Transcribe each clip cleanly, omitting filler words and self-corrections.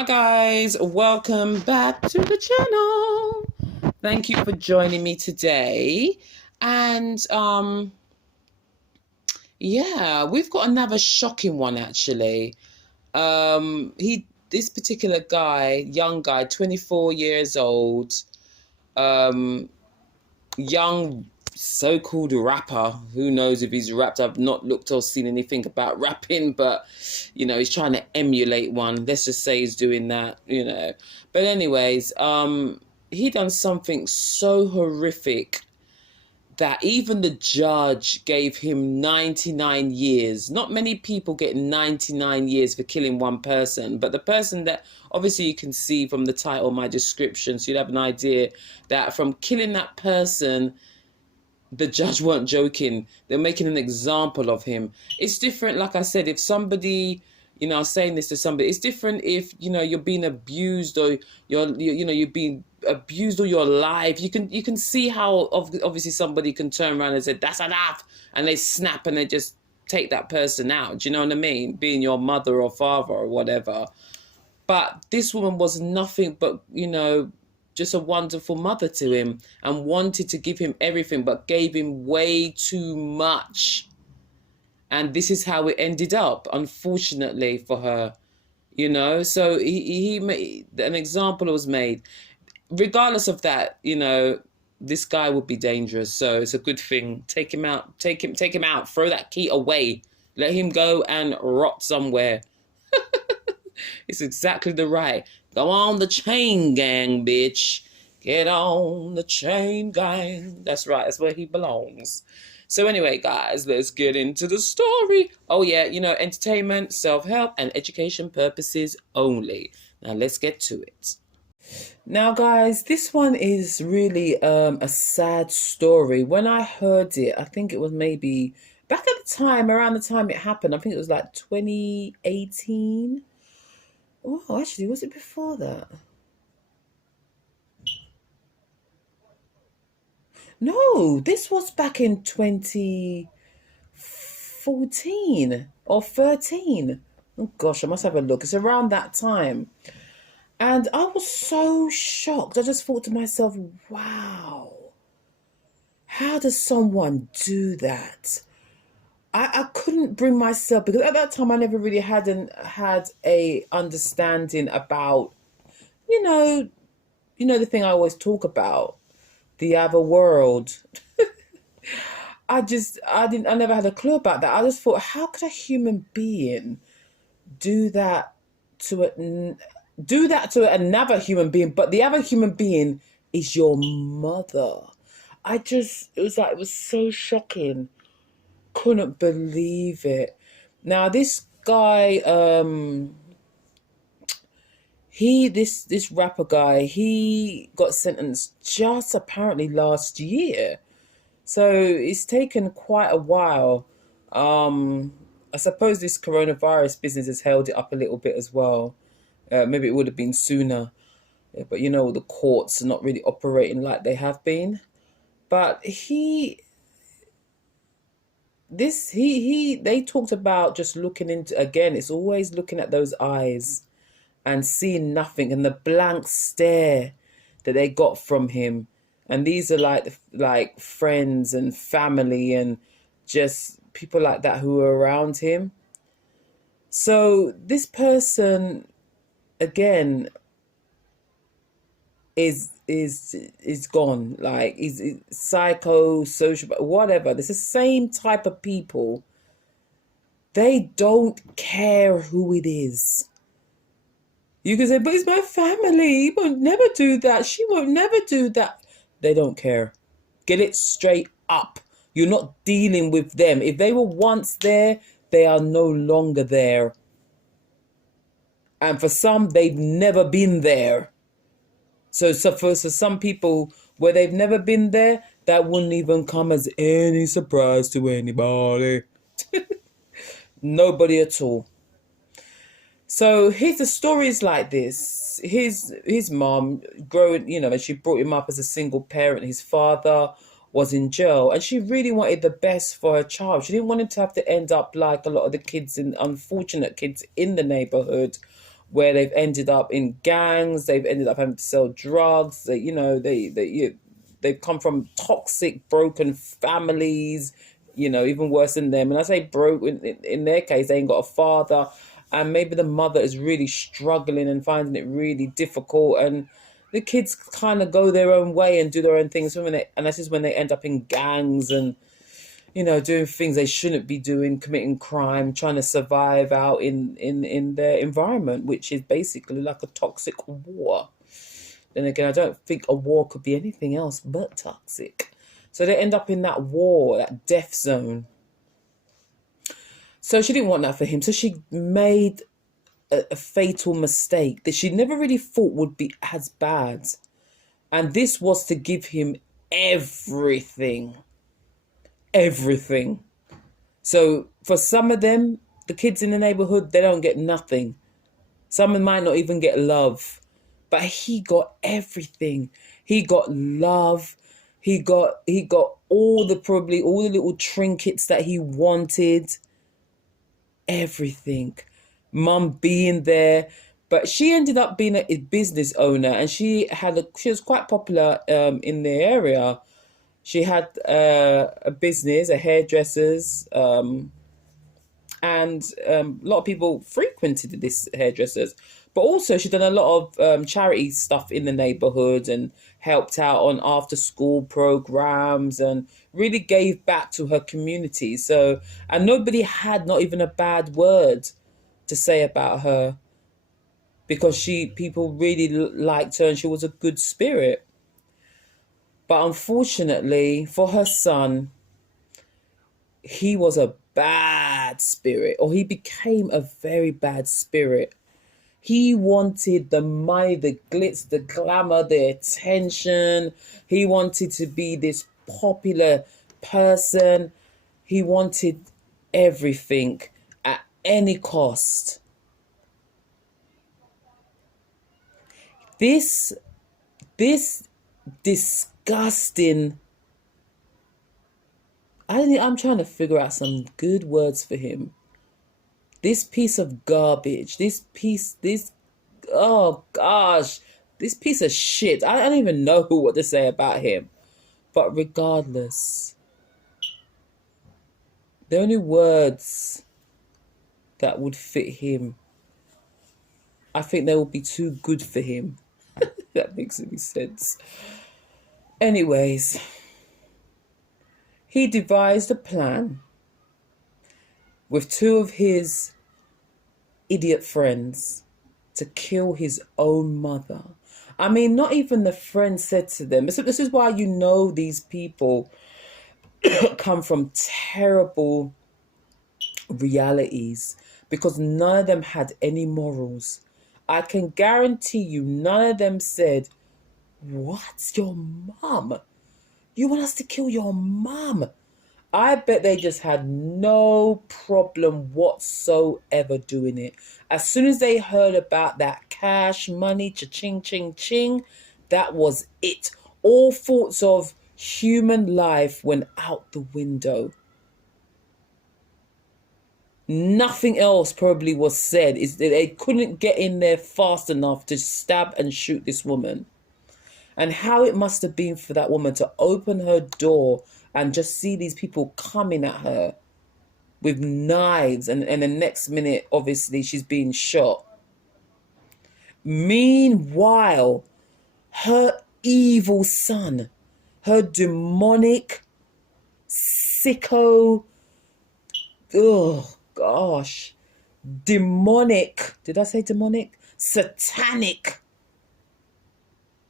Hi guys, welcome back to the channel. Thank you for joining me today. And yeah, we've got another shocking one actually. This particular guy, young guy, 24 years old, um young so-called rapper. Who knows if he's rapped? I've not looked or seen anything about rapping, but he's trying to emulate one. Let's just say he's doing that. But anyways, he done something so horrific that even the judge gave him 99 years. Not many people get 99 years for killing one person, but the person that obviously you can see from the title of my description, so you'd have an idea that from killing that person, the judge weren't joking. They're making an example of him. It's different, like I said, if somebody, I was saying this to somebody, it's different if, you're being abused or you're being abused all your life. You can see how obviously somebody can turn around and say, that's enough. And they snap and they just take that person out. Do you know what I mean? Being your mother or father or whatever. But this woman was nothing but, just a wonderful mother to him and wanted to give him everything, but gave him way too much. And this is how it ended up, unfortunately for her, So he made an example was made. Regardless of that, this guy would be dangerous. So it's a good thing. Take him out. Take him out. Throw that key away. Let him go and rot somewhere. It's exactly the right. Go on the chain gang, bitch. Get on the chain gang. That's right. That's where he belongs. So anyway, guys, let's get into the story. Oh, yeah, entertainment, self-help, and education purposes only. Now, let's get to it. Now, guys, this one is really a sad story. When I heard it, I think it was maybe back at the time, around the time it happened. I think it was like 2018. Oh, actually, was it before that? No, this was back in 2014 or 13. Oh gosh, I must have a look. It's around that time. And I was so shocked. I just thought to myself, wow, how does someone do that? I couldn't bring myself, because at that time I never really had a understanding about, you know, the thing I always talk about, the other world. I never had a clue about that. I just thought, how could a human being do that to another human being, but the other human being is your mother? It was so shocking. Couldn't believe it. Now this guy, this rapper guy, he got sentenced just apparently last year. So it's taken quite a while. I suppose this coronavirus business has held it up a little bit as well. Maybe it would have been sooner, but the courts are not really operating like they have been. But they talked about just looking into, again, it's always looking at those eyes and seeing nothing, and the blank stare that they got from him. And these are like friends and family and just people like that who are around him. So this person, again, is gone. Like he's psycho, social, whatever. It's the same type of people. They don't care who it is. You can say, but it's my family. He won't never do that. She won't never do that. They don't care. Get it straight up. You're not dealing with them. If they were once there, they are no longer there. And for some, they've never been there. So for some people, where they've never been there, that wouldn't even come as any surprise to anybody. Nobody at all. So the story is like this. His mom, growing, and she brought him up as a single parent. His father was in jail, and she really wanted the best for her child. She didn't want him to have to end up like a lot of the unfortunate kids in the neighborhood, where they've ended up in gangs, they've ended up having to sell drugs. They've come from toxic, broken families. Even worse than them. And I say broke in their case, they ain't got a father, and maybe the mother is really struggling and finding it really difficult, and the kids kind of go their own way and do their own things. And that's just when they end up in gangs and doing things they shouldn't be doing, committing crime, trying to survive out in their environment, which is basically like a toxic war. Then again, I don't think a war could be anything else but toxic. So they end up in that war, that death zone. So she didn't want that for him. So she made a fatal mistake that she never really thought would be as bad. And this was to give him everything. Everything. So for some of them, the kids in the neighborhood, they don't get nothing. Some might not even get love. But he got everything. He got love. He got all the little trinkets that he wanted. Everything. Mum being there. But she ended up being a business owner, and she was quite popular in the area. She had a business, a hairdressers, and a lot of people frequented this hairdressers. But also she'd done a lot of charity stuff in the neighborhood and helped out on after school programs and really gave back to her community. So, and nobody had not even a bad word to say about her, because people really liked her and she was a good spirit. But unfortunately for her son, he was a bad spirit, or he became a very bad spirit. He wanted the money, the glitz, the glamour, the attention. He wanted to be this popular person. He wanted everything at any cost. This disgusting... I'm trying to figure out some good words for him. This piece of garbage, oh gosh, this piece of shit. I don't even know what to say about him. But regardless, the only words that would fit him, I think they would be too good for him. That makes any sense. Anyways, he devised a plan with two of his idiot friends to kill his own mother. I mean, not even the friend said to them. This is why these people come from terrible realities, because none of them had any morals. I can guarantee you none of them said, "What? Your mum? You want us to kill your mum?" I bet they just had no problem whatsoever doing it. As soon as they heard about that cash money, cha-ching, ching, ching, that was it. All thoughts of human life went out the window. Nothing else probably was said. They couldn't get in there fast enough to stab and shoot this woman. And how it must have been for that woman to open her door and just see these people coming at her with knives, and the next minute, obviously, she's being shot. Meanwhile, her evil son, her demonic, sicko, oh gosh, demonic, did I say demonic? Satanic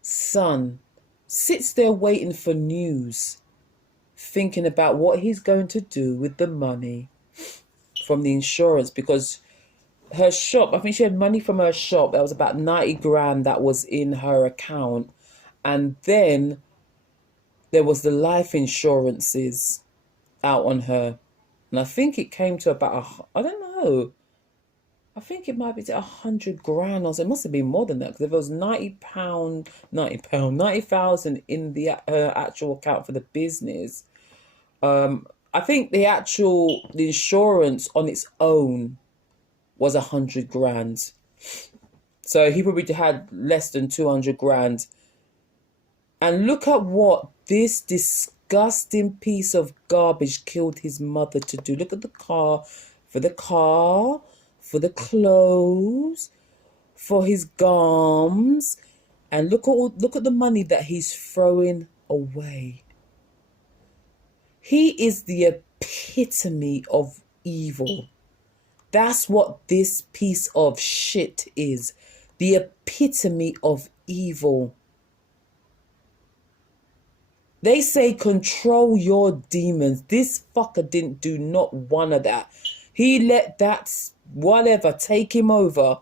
son sits there waiting for news, thinking about what he's going to do with the money from the insurance, because her shop, I think she had money from her shop. That was about 90 grand that was in her account. And then there was the life insurances out on her. And I think it came to about, I don't know, I think it might be 100 grand, or so. It must have been more than that, because if it was £90,000 in the actual account for the business, I think the insurance on its own was 100 grand. So he probably had less than 200 grand. And look at what this disgusting piece of garbage killed his mother to do. Look at the car, for the car, for the clothes, for his gums, and look at the money that he's throwing away. He is the epitome of evil. That's what this piece of shit is. The epitome of evil. They say control your demons. This fucker didn't do not one of that. He let that whatever take him over.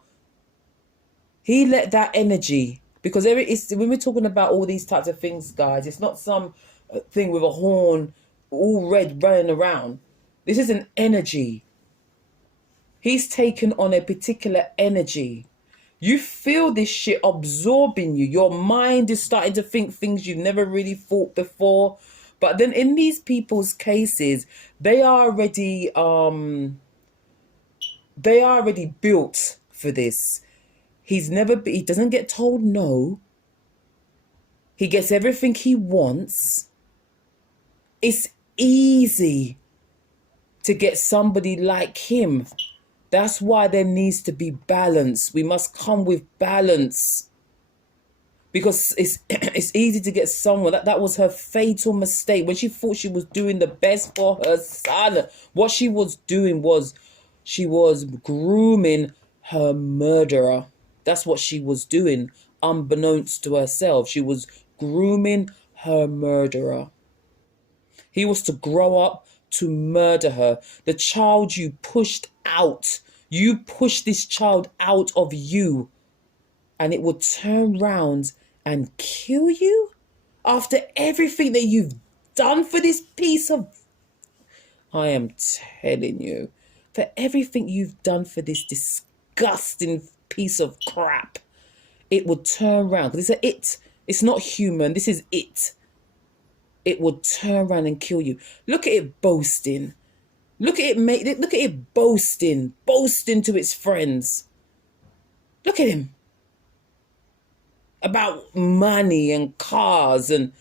He let that energy, because when we're talking about all these types of things, guys, it's not some thing with a horn all red running around. This is an energy. He's taken on a particular energy. You feel this shit absorbing you. Your mind is starting to think things you've never really thought before. But then in these people's cases, they are already built for this. He doesn't get told no. He gets everything he wants. It's easy to get somebody like him. That's why there needs to be balance. We must come with balance. Because it's easy to get someone. That was her fatal mistake. When she thought she was doing the best for her son, what she was doing was she was grooming her murderer. That's what she was doing, unbeknownst to herself. She was grooming her murderer. He was to grow up to murder her. The child you pushed out. You pushed this child out of you. And it would turn round and kill you? After everything that you've done for this piece of... I am telling you. For everything you've done for this disgusting piece of crap. It would turn round. Because it's it. It's not human. This is it. It would turn around and kill you. Look at it boasting. Look at it boasting to its friends. Look at him. About money and cars, and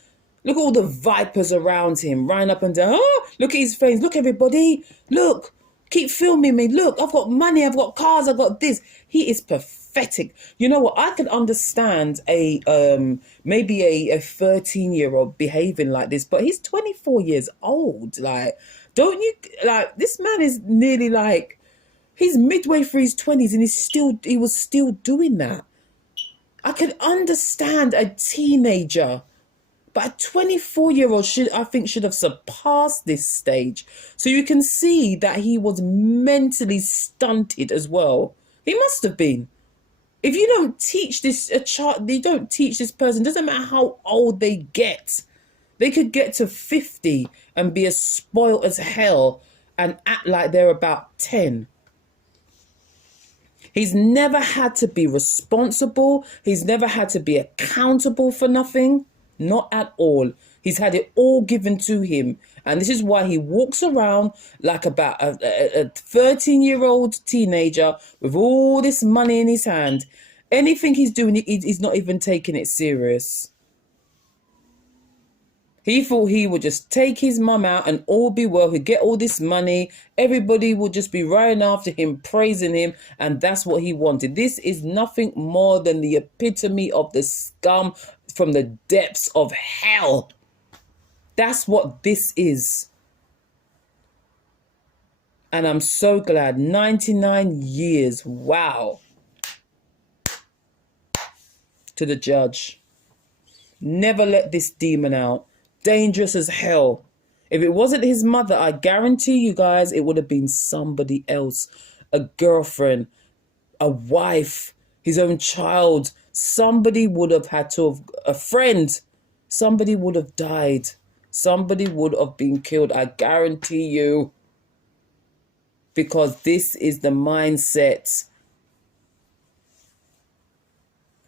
look at all the vipers around him, running up and down. Oh, look at his friends. Look, everybody. Look. Keep filming me. Look, I've got money. I've got cars. I've got this. He is pathetic. You know what? I can understand maybe a 13-year-old behaving like this, but he's 24 years old. Like, don't you like this man is nearly like he's midway through his 20s and he was still doing that. I can understand a teenager, but a 24-year-old should have surpassed this stage. So you can see that he was mentally stunted as well. He must have been. If you don't teach this person, doesn't matter how old they get. They could get to 50 and be as spoiled as hell and act like they're about 10. He's never had to be responsible. He's never had to be accountable for nothing. Not at all. He's had it all given to him. And this is why he walks around like about a 13-year-old teenager with all this money in his hand. Anything he's doing, he's not even taking it serious. He thought he would just take his mum out and all be well. He'd get all this money. Everybody would just be running after him, praising him. And that's what he wanted. This is nothing more than the epitome of the scum from the depths of hell. That's what this is. And I'm so glad. 99 years. Wow. To the judge. Never let this demon out. Dangerous as hell. If it wasn't his mother, I guarantee you guys it would have been somebody else. A girlfriend, a wife, his own child. Somebody would have had to have, a friend. Somebody would have died. Somebody would have been killed. I guarantee you. Because this is the mindset.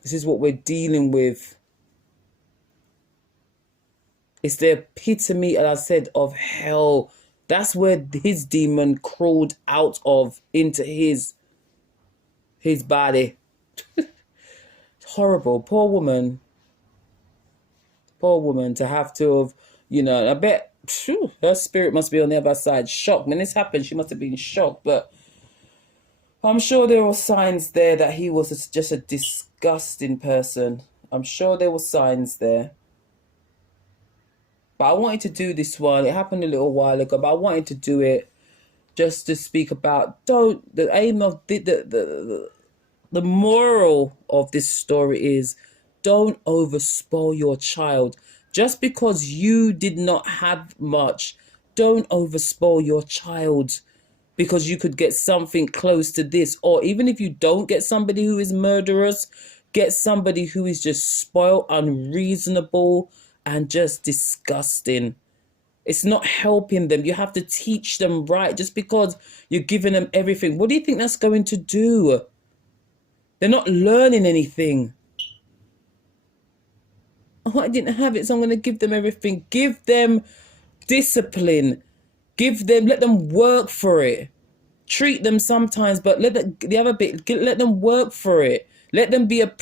This is what we're dealing with. It's the epitome, as I said, of hell. That's where his demon crawled out of into his body. horrible. Poor woman. Poor woman to have to have, you know, I bet phew, her spirit must be on the other side. Shocked. When this happened, she must have been shocked. But I'm sure there were signs there that he was just a disgusting person. I'm sure there were signs there. But I wanted to do this one. It happened a little while ago, but I wanted to do it just to speak about the aim of the moral of this story is don't overspoil your child. Just because you did not have much, don't overspoil your child because you could get something close to this. Or even if you don't get somebody who is murderous, get somebody who is just spoiled, unreasonable, and just disgusting. It's not helping them. You have to teach them right. Just because you're giving them everything, what do you think that's going to do? They're not learning anything. Oh, I didn't have it, so I'm going to give them everything. Give them discipline. Let them work for it. Treat them sometimes, but let them work for it. Let them let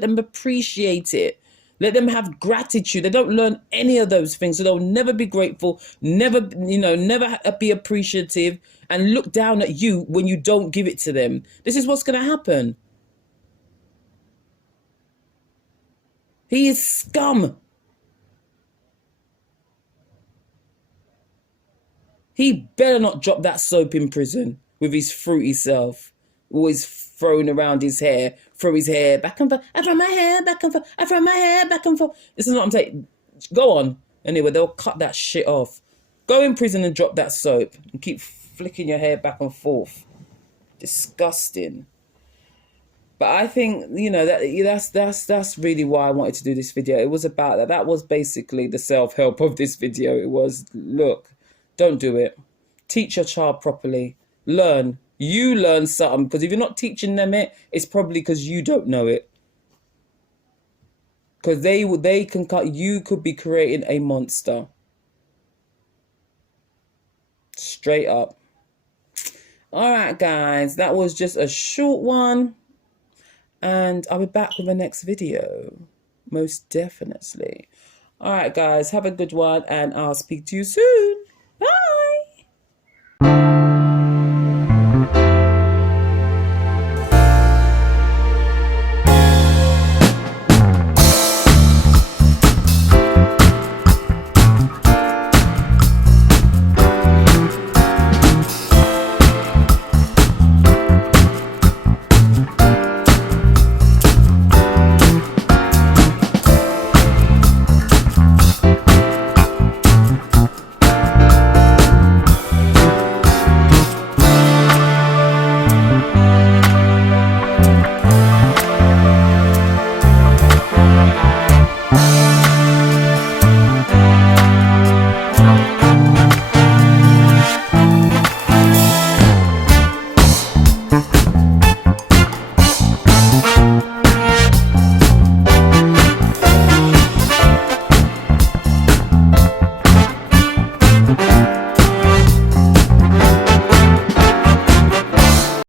them appreciate it. Let them have gratitude. They don't learn any of those things, so they'll never be grateful, never be appreciative, and look down at you when you don't give it to them. This is what's going to happen. He is scum. He better not drop that soap in prison with his fruity self. Always throwing around his hair, throw his hair back and forth. I throw my hair back and forth. I throw my hair back and forth. This is what I'm saying. Go on. Anyway, they'll cut that shit off. Go in prison and drop that soap and keep flicking your hair back and forth. Disgusting. But I think, that's really why I wanted to do this video. It was about that. That was basically the self-help of this video. It was, look, don't do it. Teach your child properly. Learn. You learn something. Because if you're not teaching them it, it's probably because you don't know it. Because you could be creating a monster. Straight up. All right, guys. That was just a short one. And I'll be back with the next video. Most definitely. All right, guys. Have a good one. And I'll speak to you soon.